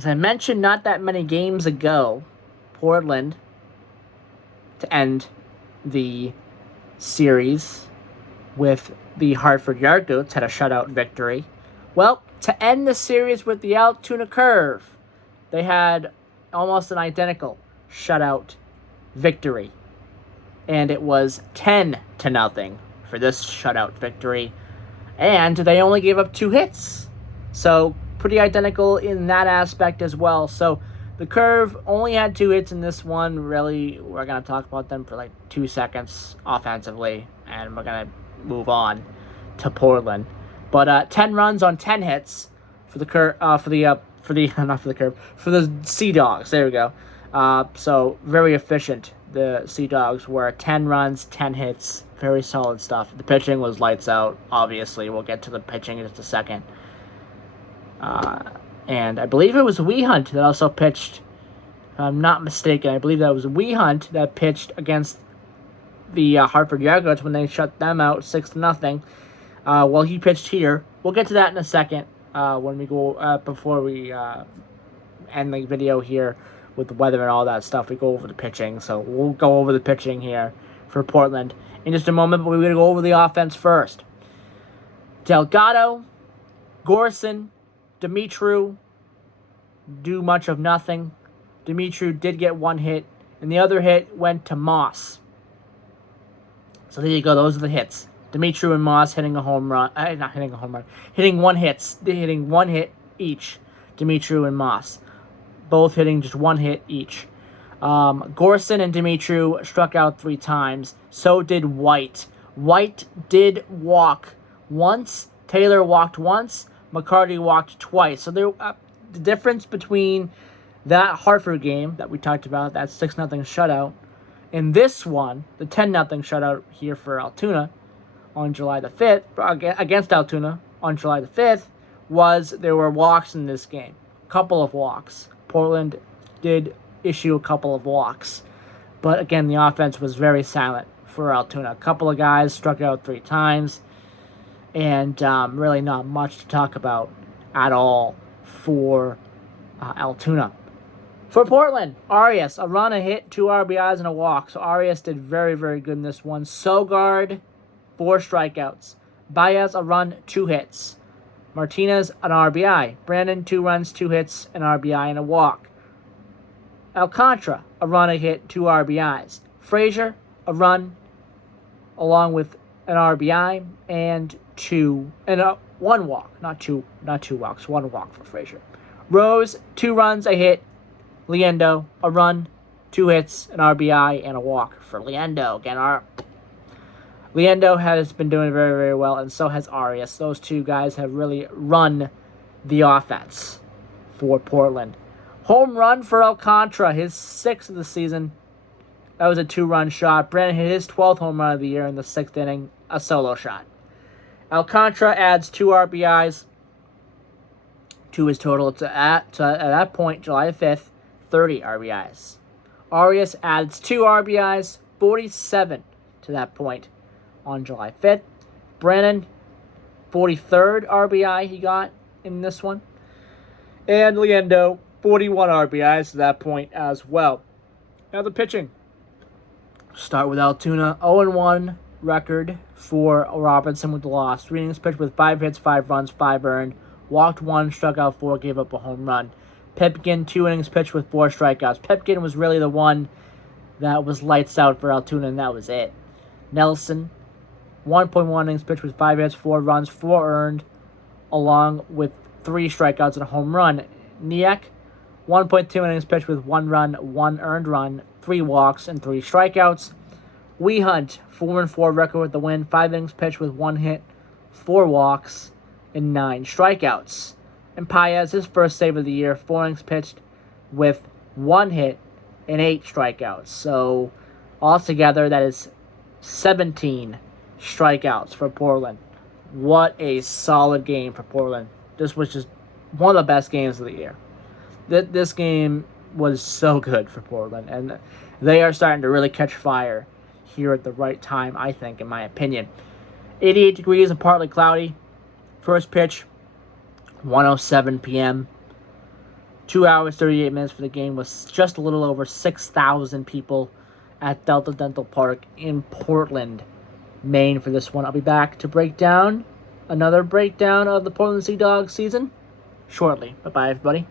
As I mentioned not that many games ago, Portland, to end the series with the Hartford Yard Goats, had a shutout victory. Well, to end the series with the Altoona Curve, they had almost an identical shutout victory. And it was 10-0 for this shutout victory. And they only gave up 2 hits. So pretty identical in that aspect as well. So the Curve only had 2 hits in this one. Really, we're going to talk about them for like 2 seconds offensively. And we're going to move on to Portland. But 10 runs on 10 hits for the for the Sea Dogs. There we go. So very efficient. The Sea Dogs were 10 runs, 10 hits, very solid stuff. The pitching was lights out. Obviously, we'll get to the pitching in just a second. And I believe it was Wehunt that also pitched. If I'm not mistaken, I believe that was Wehunt that pitched against the Hartford Yard Goats when they shut them out 6-0. Well, he pitched here. We'll get to that in a second when we go before we end the video here with the weather and all that stuff. We go over the pitching, so we'll go over the pitching here for Portland in just a moment. But we're going to go over the offense first. Delgado, Gorson, Dimitru do much of nothing. Dimitru did get 1 hit, and the other hit went to Moss. So there you go. Those are the hits. Dimitru and Moss hitting a home run. Not hitting a home run. Hitting 1 hit. Hitting 1 hit each. Dimitru and Moss. Both hitting just 1 hit each. Gorson and Dimitru struck out 3 times. So did White. White did walk once. Taylor walked once. McCarty walked twice. So the difference between that Hartford game that we talked about, that 6-0 shutout, and this one, the 10-0 shutout here for Altoona on July the 5th, against Altoona on July the 5th, was there were walks in this game. A couple of walks. Portland did issue a couple of walks. But again, the offense was very silent for Altoona. A couple of guys struck out 3 times. And really not much to talk about at all for Altoona. For Portland, Arias, a run, a hit, 2 RBIs, and a walk. So Arias did very, very good in this one. Sogard, 4 strikeouts. Baez, a run, 2 hits. Martinez, an RBI. Brandon, 2 runs, 2 hits, an RBI, and a walk. Alcantara, a run, a hit, 2 RBIs. Frazier, a run, along with an RBI, and 1 walk. Not two walks, 1 walk for Frazier. Rose, 2 runs, a hit. Liendo, a run, 2 hits, an RBI, and a walk for Liendo. Again, Liendo has been doing very, very well, and so has Arias. Those 2 guys have really run the offense for Portland. Home run for Alcantara, his 6th of the season. That was a 2-run shot. Brandon hit his 12th home run of the year in the 6th inning, a solo shot. Alcantara adds 2 RBIs to his total. At that point, July 5th, 30 RBIs. Arias adds 2 RBIs, 47 to that point on July 5th. Brandon, 43rd RBI he got in this one. And Liendo, 41 RBIs to that point as well. Now the pitching. Start with Altoona, 0-1 record for Robinson with the loss. 3 innings pitched with 5 hits, 5 runs, 5 earned. Walked 1, struck out 4, gave up a home run. Pipkin, 2 innings pitched with 4 strikeouts. Pipkin was really the one that was lights out for Altoona, and that was it. Nelson, 1.1 innings pitched with 5 hits, 4 runs, 4 earned, along with 3 strikeouts and a home run. Niak, 1.2 innings pitched with 1 run, 1 earned run, 3 walks, and 3 strikeouts. Wehunt, 4-4 record with the win, 5 innings pitched with 1 hit, 4 walks, and 9 strikeouts. And Paez, his first save of the year, 4 innings pitched with 1 hit and 8 strikeouts. So altogether, that is 17 strikeouts for Portland. What a solid game for Portland. This was just one of the best games of the year. This game was so good for Portland, and they are starting to really catch fire here at the right time, I think, in my opinion. 88 degrees and partly cloudy. First pitch, 1:07 p.m. 2 hours, 38 minutes for the game was just a little over 6,000 people at Delta Dental Park in Portland, Maine for this one. I'll be back to break down another breakdown of the Portland Sea Dogs season shortly. Bye-bye, everybody.